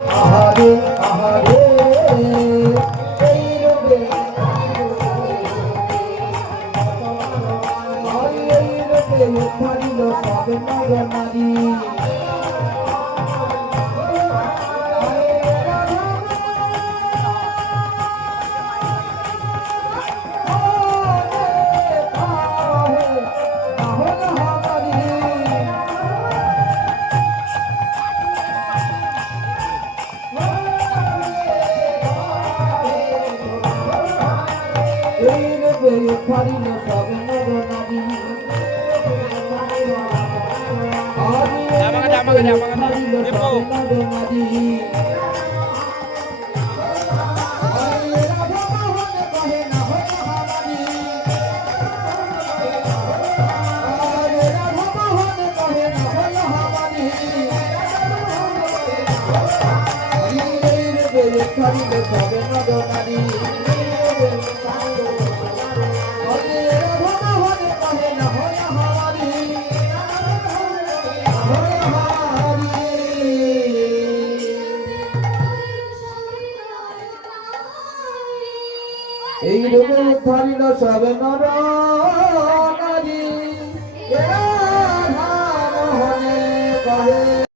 আহারে আহারে এই রূপে এই রূপে উদ্ধারিল সব নর নারী উদ্ধারিল সব নর নারী উদ্ধারিল সব নর নারী উদ্ধারিল সব নর নারী এই রূপে উদ্ধারিল সব নর